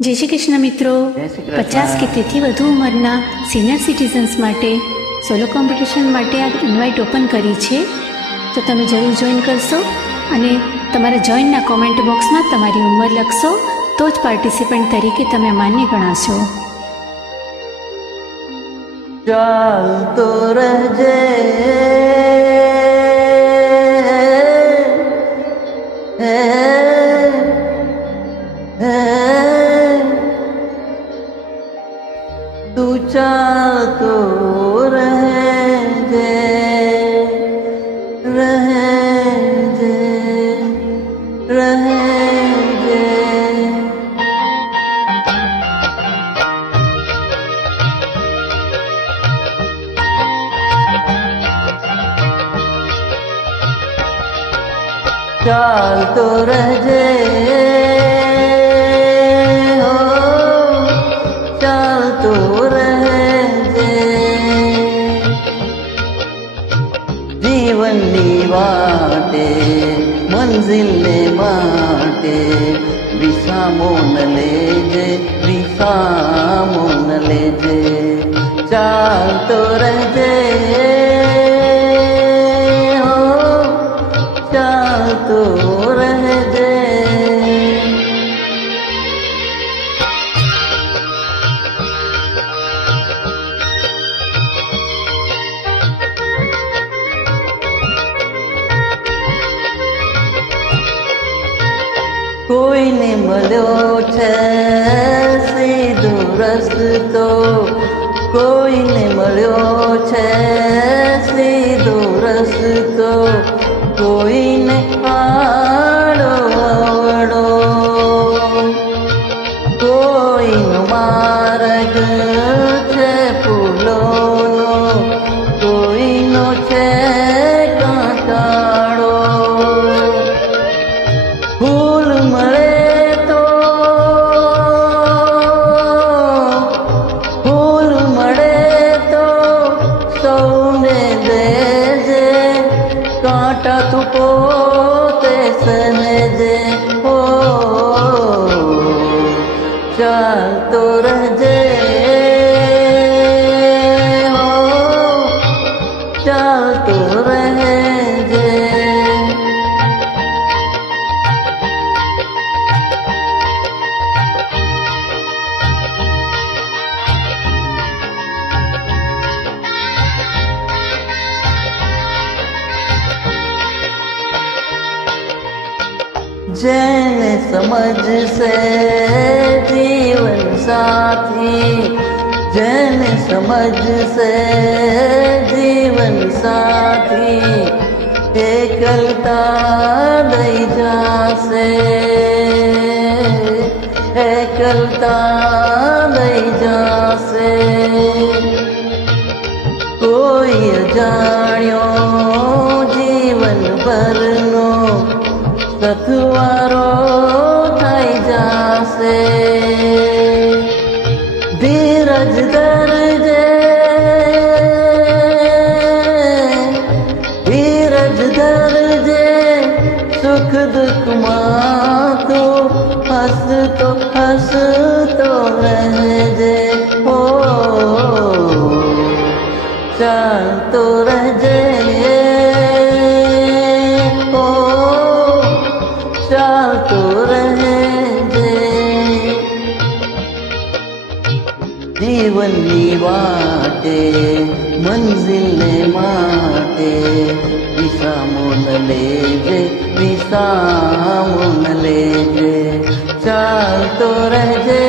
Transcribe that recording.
જય શ્રી કૃષ્ણ મિત્રો. 50 કે તેથી વધુ ઉંમરના સિનિયર સિટીઝન્સ માટે સોલો કોમ્પિટિશન માટે આ ઇન્વાઇટ ઓપન કરી છે, તો તમે જરૂર જોઈન કરશો અને તમારા જોઈનના કોમેન્ટ બોક્સમાં તમારી ઉંમર લખશો, તો જ પાર્ટિસિપન્ટ તરીકે તમે માન્ય ગણાશો. ચાલતો રહેજે તું ચાલતો રહેજે રહેજે રહેજે. ચાલતો રહેજે હો, ચાલતો રહેજે. જીવનની વાટે મંઝિલને માટે વિસામો ન લેજે, વિસામો ન લેજે. ચાલતો રહેજે ચાલતો રહેજે. કોઈને મળ્યો છે સીધો રસ્તો, કોઈને મળ્યો છે સીધો રસ્તો, કોઈને આડો અવળો, કોઈનો માર્ગ છે ફૂલોનો, કોઈનો છે કાંટાળો. ફૂલ મળે તો ફૂલ મળે તો સૌને દેજે, કાંટા તું પોતે સહેજે. હો ચાલતો રહેજે હો, ચાલતો રહેજે. જેને સમજશે જીવન સાથી, જેને સમજશે જીવન સાથી, એકલતા દઈ જાશે, એકલતા દઈ જાશે. કોઈ અજાણ્યો જીવન ભરનો સથવારો થઈ જાશે. ધીરજ ધરજે, ધીરજ ધરજે, સુખ દુઃખમાં તું હસતો હસતો રહેજે. હો ચાલતો રહેજે હો, ચાલતો રહેજે. જીવનની વાટે મંઝિલને માટે વિસામો ન લેજે, વિસામો ન લેજે. ચાલતો રહેજે